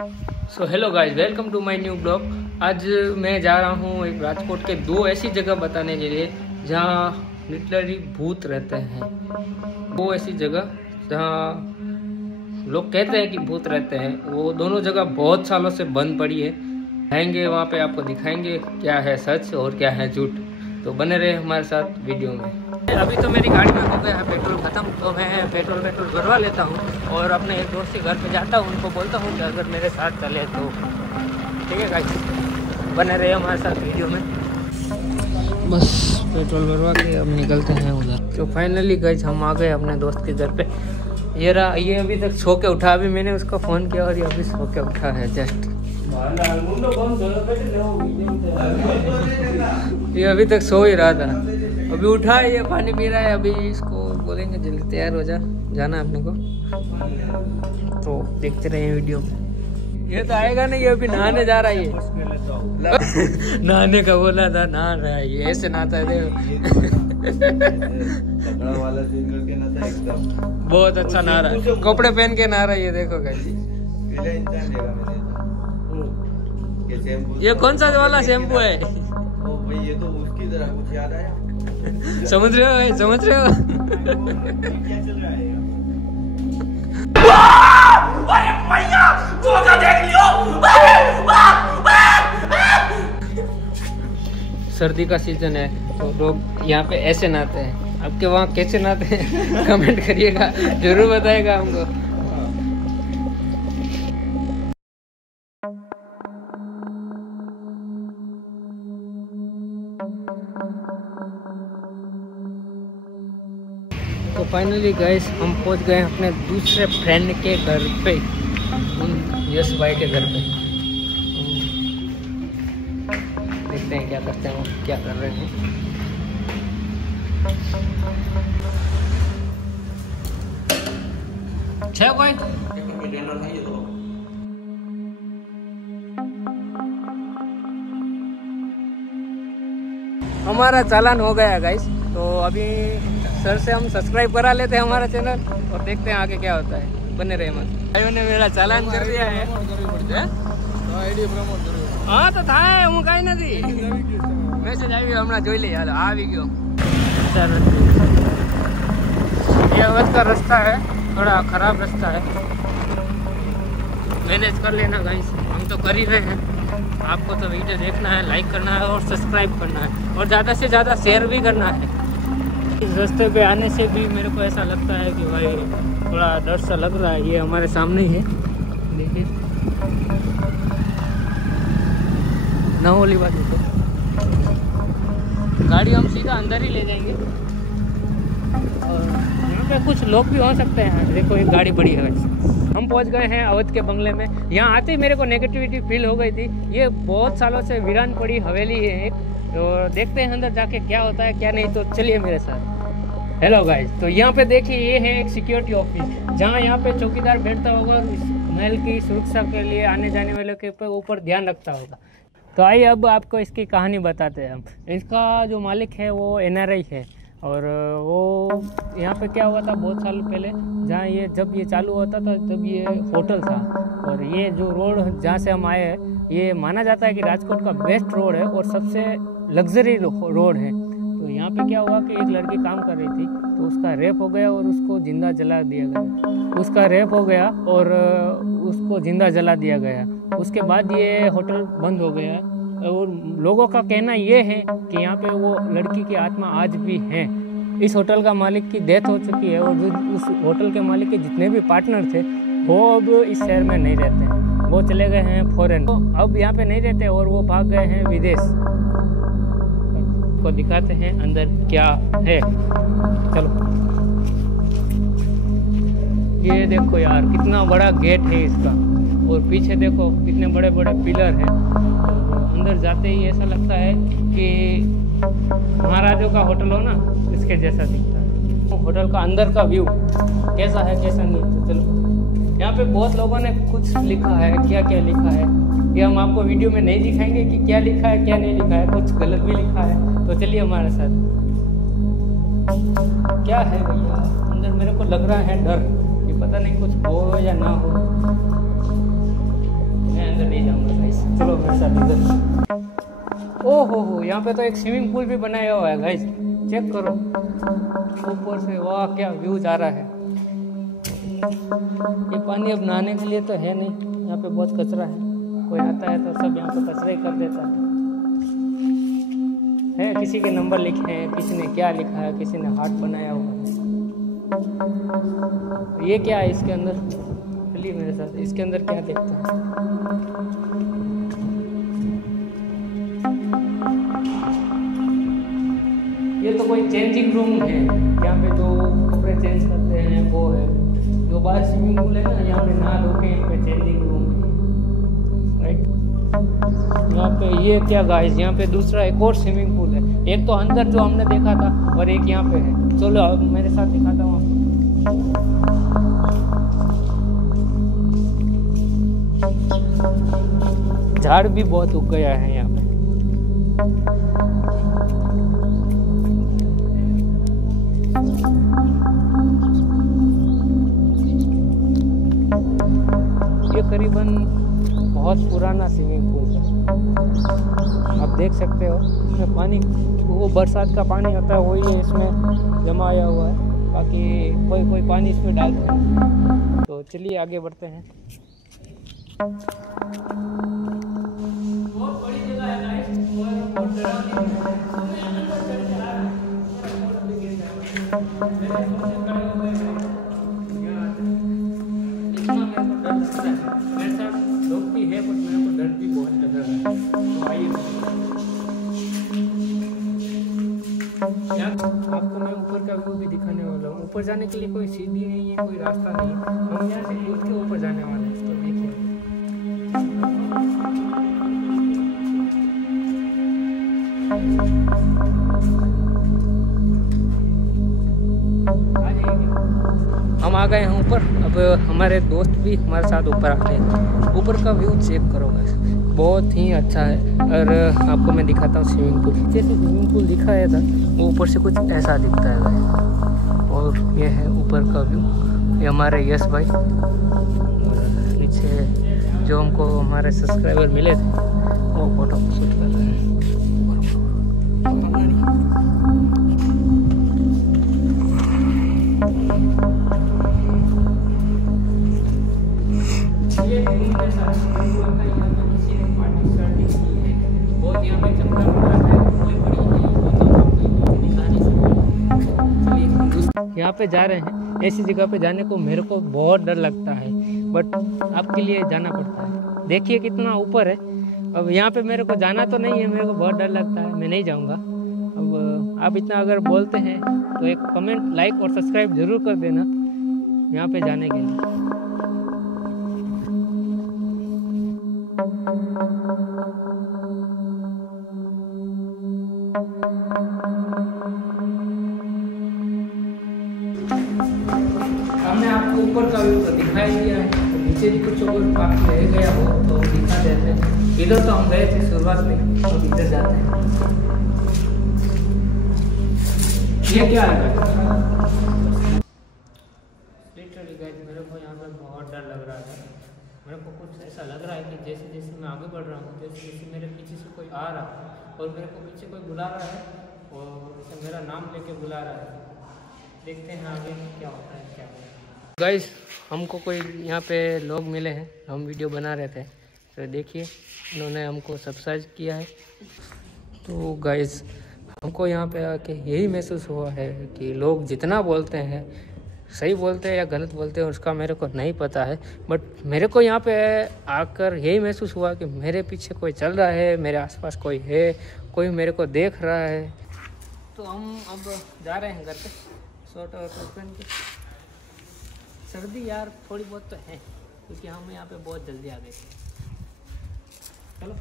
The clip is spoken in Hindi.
So hello guys, welcome to my new blog. आज मैं जा रहा हूँ एक राजकोट के दो ऐसी जगह बताने के लिए जहाँ लिटरली भूत रहते हैं। वो ऐसी जगह जहाँ लोग कहते हैं कि भूत रहते हैं, वो दोनों जगह बहुत सालों से बंद पड़ी है। आएंगे वहाँ पे, आपको दिखाएंगे क्या है सच और क्या है झूठ। तो बने रहे हमारे साथ वीडियो में। अभी तो मेरी गाड़ी में हो गया है पेट्रोल ख़त्म, तो मैं पेट्रोल भरवा लेता हूँ और अपने एक दोस्त के घर पे जाता हूँ। उनको बोलता हूँ कि अगर मेरे साथ चले तो ठीक है गाइस, बने रहे हमारे साथ वीडियो में। बस पेट्रोल भरवा के अब निकलते हैं उधर। तो फाइनली गाइस हम आ गए अपने दोस्त के घर पे। ये अभी तक सो के उठा, अभी मैंने उसको फ़ोन किया और ये अभी सो के उठा है जस्ट। ये अभी तक सो ही रहा था, अभी उठा है, ये पानी पी रहा है। अभी इसको बोलेंगे जल्दी तैयार हो जा, जाना है अपने को। तो देखते रहे वीडियो में। ये तो आएगा नहीं, ये अभी नहाने जा रहा है। ये नहाने का बोला था, नहा रहा है ये, ऐसे नहाता है देखो। वाला सीन करके नहाता है एकदम, बहुत अच्छा नहा रहा है, कपड़े पहन के नहा रहा है। ये देखो कैसी, ये कौन सा वाला शैम्पू है? ओ भाई, ये तो उसकी तरह कुछ याद आया। समझ रहे हो, समझ रहे हो? क्या चल रहा है? देख लियो। सर्दी का सीजन है तो लोग यहाँ पे ऐसे नहाते हैं। आपके वहाँ कैसे नहाते हैं कमेंट करिएगा, जरूर बताएगा हमको। तो फाइनली गाइस हम पहुंच गए अपने दूसरे फ्रेंड के घर पे, यश भाई के घर पे। देखते हैं क्या करते हैं वो, क्या कर रहे हैं। छह भाई हमारा चालान हो गया गाइस। तो अभी सर से हम सब्सक्राइब करा लेते हैं हमारा चैनल और देखते हैं आगे क्या होता है। बने रहे मत। भाइयों ने मेरा चालान कर दिया है। हाँ तो था હું કાઈ નથી, મેસેજ આવ્યો હમણાં જોઈ લઈએ। હાલો આવી ગયો। ये अवध का रास्ता है, थोड़ा खराब रास्ता है, मैनेज कर लेना गाइस। हम तो कर ही रहे हैं। आपको तो वीडियो देखना है, लाइक करना है और सब्सक्राइब करना है और ज़्यादा से ज़्यादा शेयर भी करना है। इस रास्ते पे आने से भी मेरे को ऐसा लगता है कि भाई थोड़ा डर सा लग रहा है। ये हमारे सामने ही है, देखिए ना वाली बात है। तो गाड़ी हम सीधा अंदर ही ले जाएंगे और यहाँ पे कुछ लोग भी हो सकते हैं। देखो एक गाड़ी बड़ी है। हम पहुँच गए हैं अवध के बंगले में। यहाँ आते ही मेरे को नेगेटिविटी फील हो गई थी। ये बहुत सालों से वीरान पड़ी हवेली है एक, तो देखते हैं अंदर जाके क्या होता है क्या नहीं। तो चलिए मेरे साथ। हेलो गाइस, तो यहाँ पे देखिए ये है एक सिक्योरिटी ऑफिस, जहाँ यहाँ पे चौकीदार बैठता होगा और इस महल की सुरक्षा के लिए आने जाने वालों के ऊपर ध्यान रखता होगा। तो आइए अब आपको इसकी कहानी बताते हैं हम। इसका जो मालिक है वो NRI है और वो यहाँ पे क्या हुआ था बहुत साल पहले, जहाँ जब ये चालू होता था तब ये होटल था। और ये जो रोड जहाँ से हम आए हैं, ये माना जाता है कि राजकोट का बेस्ट रोड है और सबसे लग्जरी रोड है। तो यहाँ पे क्या हुआ कि एक लड़की काम कर रही थी, तो उसका रेप हो गया और उसको जिंदा जला दिया गया। उसका रेप हो गया और उसको जिंदा जला दिया गया। उसके बाद ये होटल बंद हो गया और लोगों का कहना ये है कि यहाँ पे वो लड़की की आत्मा आज भी है। इस होटल का मालिक की डेथ हो चुकी है और उस होटल के मालिक के जितने भी पार्टनर थे वो अब इस शहर में नहीं रहते हैं, वो चले गए हैं फॉरेन। तो अब यहाँ पे नहीं रहते और वो भाग गए हैं विदेश। को दिखाते हैं अंदर क्या है, चलो। ये देखो यार कितना बड़ा गेट है इसका और पीछे देखो कितने बड़े बड़े पिलर हैं। अंदर जाते ही ऐसा लगता है कि महाराजों का होटल हो ना, इसके जैसा दिखता है। होटल का अंदर का व्यू कैसा है कैसा नहीं, तो चलो। यहाँ पे बहुत लोगों ने कुछ लिखा है, क्या क्या लिखा है ये हम आपको वीडियो में नहीं दिखाएंगे कि क्या लिखा है क्या नहीं लिखा है, कुछ गलत भी लिखा है। तो चलिए हमारे साथ। क्या है भैया अंदर, मेरे को लग रहा है डर कि पता नहीं कुछ हो या ना हो। साथ इधर। ओहो, यहाँ पे तो एक स्विमिंग पूल भी बनाया हुआ है गाइस, चेक करो ऊपर से। वाह क्या व्यू जा रहा है। ये पानी अब नहाने के लिए तो है नहीं, यहाँ पे बहुत कचरा है। कोई आता है तो सब यहाँ पे कचरा ही कर देता है। किसी के नंबर लिखे हैं, किसी ने क्या लिखा है, किसी ने हार्ट बनाया हुआ है। ये क्या है इसके अंदर? चलिए मेरे साथ, इसके अंदर क्या देखते हैं। ये तो कोई चेंजिंग रूम है, यहाँ पे जो कपड़े चेंज करते हैं वो है। जो बाहर स्विमिंग पूल है ना, यहाँ पे नहा धो के यहाँ पे चेंजिंग रूम है, राइट। यहाँ पे ये क्या गाइस, यहाँ पे दूसरा एक और स्विमिंग पूल है। एक तो अंदर जो हमने देखा था और एक यहाँ पे है। चलो अब मेरे साथ दिखाता हूँ आपको। झाड़ भी बहुत उग गया है यहाँ पे। ये करीबन बहुत पुराना स्विमिंग पूल है, आप देख सकते हो। इसमें पानी, वो बरसात का पानी होता है वही है इसमें जमाया हुआ है। बाकी कोई पानी इसमें डालते हैं। तो चलिए आगे बढ़ते हैं। बहुत बड़ी जगह है गाइस, मेरे साथ लोग भी है, पर मेरे को डर भी बहुत लग रहा है। तो आइए आपको मैं ऊपर का व्यू भी दिखाने वाला हूँ। ऊपर जाने के लिए कोई सीढ़ी नहीं है, कोई रास्ता नहीं है। हम यहाँ से कूद के ऊपर जाने वाले हैं। तो देखिए हम आ गए हैं ऊपर। अब हमारे दोस्त भी हमारे साथ ऊपर आ गए हैं। ऊपर का व्यू चेक करो गाइस, बहुत ही अच्छा है। और आपको मैं दिखाता हूँ स्विमिंग पूल। जैसे स्विमिंग पूल दिखाया था वो ऊपर से कुछ ऐसा दिखता है गाइस। और ये है ऊपर का व्यू। ये हमारे यश भाई, नीचे जो हमको हमारे सब्सक्राइबर मिले थे वो फोटो शूट कर रहे हैं। यहाँ पे जा रहे हैं। ऐसी जगह पे जाने को मेरे को बहुत डर लगता है, बट आपके लिए जाना पड़ता है। देखिए कितना ऊपर है। अब यहाँ पे मेरे को जाना तो नहीं है, मेरे को बहुत डर लगता है, मैं नहीं जाऊँगा। अब आप इतना अगर बोलते हैं तो एक कमेंट, लाइक और सब्सक्राइब जरूर कर देना यहाँ पे जाने के लिए। हमने आपको ऊपर का व्यू तो दिखाई दिया है, तो नीचे भी कुछ अगर बाकी रह गया हो तो दिखा देते हैं। इधर तो हम गए थे शुरुआत में, तो इधर जाते हैं। ये क्या है लिटरली गाइस, मेरे को यहाँ पे बहुत डर लग रहा है। मेरे को कुछ ऐसा लग रहा है कि जैसे जैसे मैं आगे बढ़ रहा हूँ, जैसे जैसे मेरे पीछे से कोई आ रहा है और मेरे को पीछे कोई बुला रहा है और मेरा नाम लेके बुला रहा है। देखते हैं आगे क्या होता है। क्या गाइस, हमको कोई यहाँ पे लोग मिले हैं, हम वीडियो बना रहे थे, तो देखिए उन्होंने हमको सब्सक्राइब किया है। तो गाइस, हमको यहाँ पे आके यही महसूस हुआ है कि लोग जितना बोलते हैं, सही बोलते हैं या गलत बोलते हैं उसका मेरे को नहीं पता है, बट मेरे को यहाँ पे आकर यही महसूस हुआ कि मेरे पीछे कोई चल रहा है, मेरे आसपास कोई है, कोई मेरे को देख रहा है। तो हम अब जा रहे हैं घर पे, शॉर्ट और पहन के। सर्दी यार थोड़ी बहुत तो है, क्योंकि हम यहाँ पे बहुत जल्दी आ गए थे। चलो।